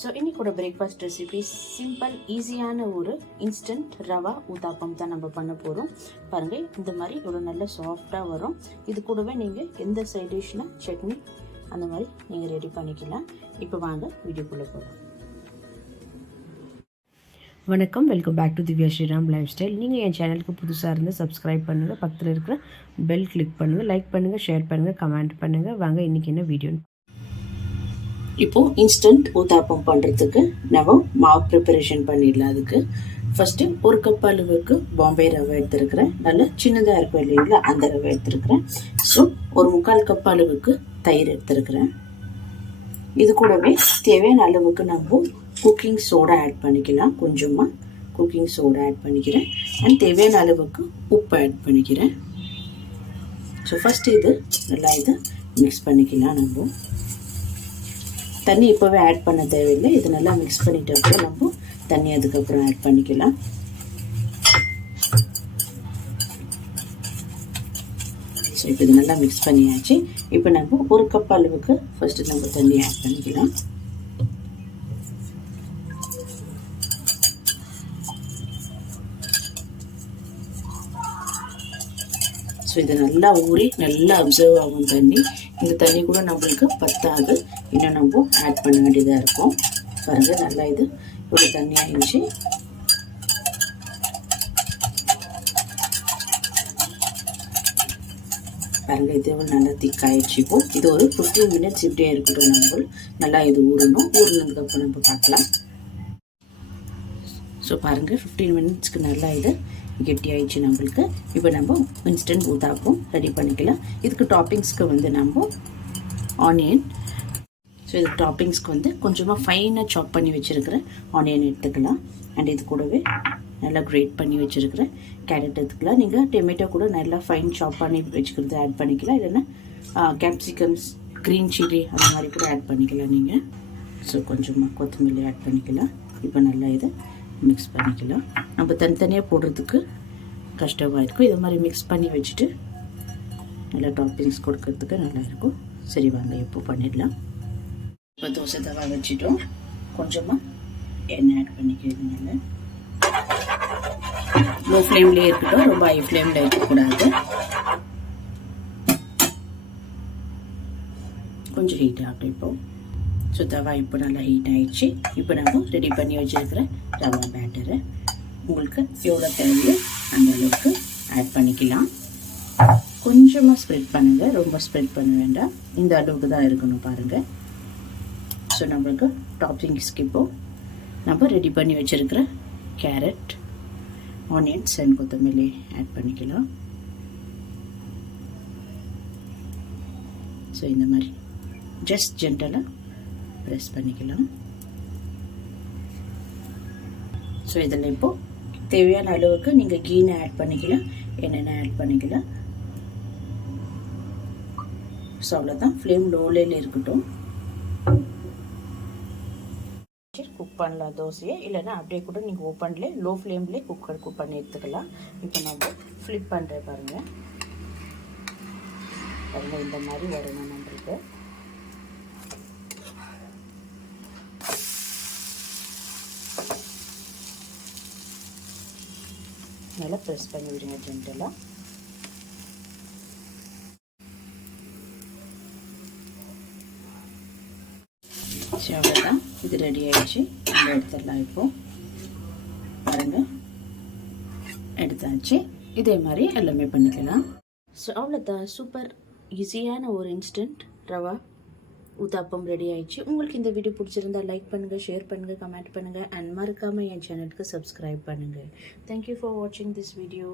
So இன்றைக்கூட breakfast recipe simple ஈஸியான ஒரு instant rava uttapam தான் நம்ம பண்ண போகிறோம். பாருங்கள், இந்த மாதிரி ஒரு நல்ல சாஃப்டாக வரும். இது கூடவே நீங்கள் எந்த சைட் டிஷ்னா சட்னி அந்த மாதிரி நீங்கள் ரெடி பண்ணிக்கலாம். இப்போ வாங்க வீடியோக்குள்ளே போகலாம். வணக்கம், welcome back to Divya Sriram lifestyle. நீங்கள் என் சேனலுக்கு புதுசாக இருந்து சப்ஸ்கிரைப் பண்ணுங்கள், பக்கத்தில் இருக்கிற பெல் கிளிக் பண்ணுங்கள், லைக் பண்ணுங்கள், ஷேர் பண்ணுங்கள், கமெண்ட் பண்ணுங்கள். வாங்க இன்றைக்கி என்ன வீடியோன்னு இப்போது இன்ஸ்டன்ட் ஊத்தாப்பம் பண்ணுறதுக்கு நம்ம மாவு ப்ரிப்பரேஷன் பண்ணிடலாம். அதுக்கு ஃபஸ்ட்டு ஒரு கப் அளவுக்கு பாம்பே ரவை எடுத்துருக்கிறேன். நல்லா சின்னதாக இருக்கும் இல்லைங்களா, அந்த ரவை எடுத்துருக்கிறேன். ஸோ ஒரு 3/4 கப் அளவுக்கு தயிர் எடுத்துருக்கிறேன். இது கூடவே தேவையான அளவுக்கு நம்ம குக்கிங் சோடா ஆட் பண்ணிக்கலாம். கொஞ்சமாக குக்கிங் சோடா ஆட் பண்ணிக்கிறேன். அண்ட் தேவையான அளவுக்கு உப்பு ஆட் பண்ணிக்கிறேன். ஸோ ஃபஸ்ட்டு இது நல்லா இதை மிக்ஸ் பண்ணிக்கலாம். நம்ம தண்ணி இப்போவே ஆட் பண்ண தேவையில்லை. இது நல்லா மிக்ஸ் பண்ணிட்டு அப்புறம் நம்ம தண்ணி அதுக்கப்புறம் ஆட் பண்ணிக்கலாம். ஸோ இப்போ இது நல்லா மிக்ஸ் பண்ணியாச்சு. இப்போ நம்ம ஒரு கப் அளவுக்கு ஃபர்ஸ்ட் நம்ம தண்ணி ஆட் பண்ணிக்கலாம். ஸோ இது நல்லா ஊறி நல்லா அப்சர்வ் ஆகும் தண்ணி. இந்த தண்ணி கூட நம்மளுக்கு பத்தாது, இன்னும் நம்ம ஆட் பண்ண வேண்டியதாக இருக்கும். பாருங்கள், நல்லா இது ஒரு தண்ணி ஆயிடுச்சு. பாருங்கள், இது நல்லா திக்காயிடுச்சு. இப்போ இது ஒரு 15 மினிட்ஸ் இப்படியே இருக்கட்டும். நம்ம நல்லா இது ஊறணும். ஊறினதுக்கப்புறம் நம்ம பார்க்கலாம். ஸோ பாருங்கள், 15 மினிட்ஸ்க்கு நல்லா இது கெட்டி ஆயிடுச்சு நம்மளுக்கு. இப்போ நம்ம இன்ஸ்டன்ட் ஊத்தாப்பம் ரெடி பண்ணிக்கலாம். இதுக்கு டாப்பிங்ஸ்க்கு வந்து நம்ம ஆனியன், ஸோ இதுக்கு டாப்பிங்ஸ்க்கு வந்து கொஞ்சமாக ஃபைனாக சாப் பண்ணி வச்சுருக்கிறேன் ஆனியன் எடுத்துக்கலாம். அண்ட் இது கூடவே நல்லா கிரேட் பண்ணி வச்சுருக்கிறேன் கேரட் எடுத்துக்கலாம். நீங்கள் டொமேட்டோ கூட நல்லா ஃபைன் சாப் பண்ணி வச்சுக்கிறது ஆட் பண்ணிக்கலாம். இல்லைன்னா கேப்சிகம்ஸ், க்ரீன் சில்லி அந்த மாதிரி கூட ஆட் பண்ணிக்கலாம் நீங்கள். ஸோ கொஞ்சமாக கொத்தமல்லி ஆட் பண்ணிக்கலாம். இப்போ நல்லா இதை மிக்ஸ் பண்ணிக்கலாம். நம்ம தனித்தனியாக போடுறதுக்கு கஷ்டமாக இருக்கும். இது மாதிரி மிக்ஸ் பண்ணி வச்சுட்டு நல்லா டாப்பிங்ஸ் கொடுக்கறதுக்கு நல்லாயிருக்கும். சரி வாங்க இப்போ பண்ணிடலாம். இப்போ தோசை தவா வச்சுட்டோம். கொஞ்சமாக எண்ணெய் ஆட் பண்ணிக்கிறதுனால லோ ஃப்ளேம்லேயே இருக்கட்டும், ரொம்ப ஹை ஃப்ளேமில் இருக்கக்கூடாது. கொஞ்சம் ஹீட் ஆகட்டும். இப்போ ஸோ தவா இப்போ நல்லா ஹீட் ஆகிடுச்சு. இப்போ நம்ம ரெடி பண்ணி வச்சுருக்கிற ரவா பேட்டரை உங்களுக்கு எவ்வளோ தேவையோ அந்த அளவுக்கு ஆட் பண்ணிக்கலாம். கொஞ்சமாக ஸ்ப்ரெட் பண்ணுங்கள், ரொம்ப ஸ்ப்ரெட் பண்ண வேண்டாம். இந்த அளவுக்கு தான் இருக்கணும் பாருங்கள். ஸோ நம்மளுக்கு டாப்பிங்ஸ்க்கு இப்போது நம்ம ரெடி பண்ணி வச்சுருக்கிற கேரட், ஆனியன்ஸ் அண்ட் கொத்தமல்லி ஆட் பண்ணிக்கலாம். ஸோ இந்த மாதிரி ஜஸ்ட் ஜென்டலாக ப்ரெஸ் பண்ணிக்கலாம். ஸோ இதில் இப்போது தேவையான அளவுக்கு நீங்கள் கீனை ஆட் பண்ணிக்கலாம், என்னென்ன ஆட் பண்ணிக்கலாம். ஸோ அவ்வளோதான், ஃப்ளேம் லோவில் இருக்கட்டும். குக் பண்ணலாம் தோசையை, இல்லைன்னா அப்படியே கூட நீங்கள் ஓப்பன்லேயே லோ ஃப்ளேம்லேயே குக் பண்ணி எடுத்துக்கலாம். இப்போ நம்ம ஃப்ளிப் பண்ணுறேன் பாருங்கள். பாருங்கள், இந்த மாதிரி வரணும் நம்மளுக்கு. நல்லா ப்ரெஸ் பண்ணி விடுங்க ஜென்டலாக. சரி, அவ்வளோதான், இது ரெடி ஆகிடுச்சு. நம்ம எடுத்துடலாம். இப்போது பாருங்கள், எடுத்தாச்சு. இதே மாதிரி எல்லாமே பண்ணிக்கலாம். ஸோ அவ்வளோதான், சூப்பர் ஈஸியான ஒரு இன்ஸ்டன்ட் ரவா ஊத்தாப்பம் ரெடி ஆயிடுச்சு. உங்களுக்கு இந்த வீடியோ பிடிச்சிருந்தா லைக் பண்ணுங்கள், ஷேர் பண்ணுங்கள், கமெண்ட் பண்ணுங்கள், அண்ட் மறக்காமல் என் சேனலுக்கு சப்ஸ்கிரைப் பண்ணுங்கள். தேங்க்யூ ஃபார் வாட்சிங் திஸ் வீடியோ.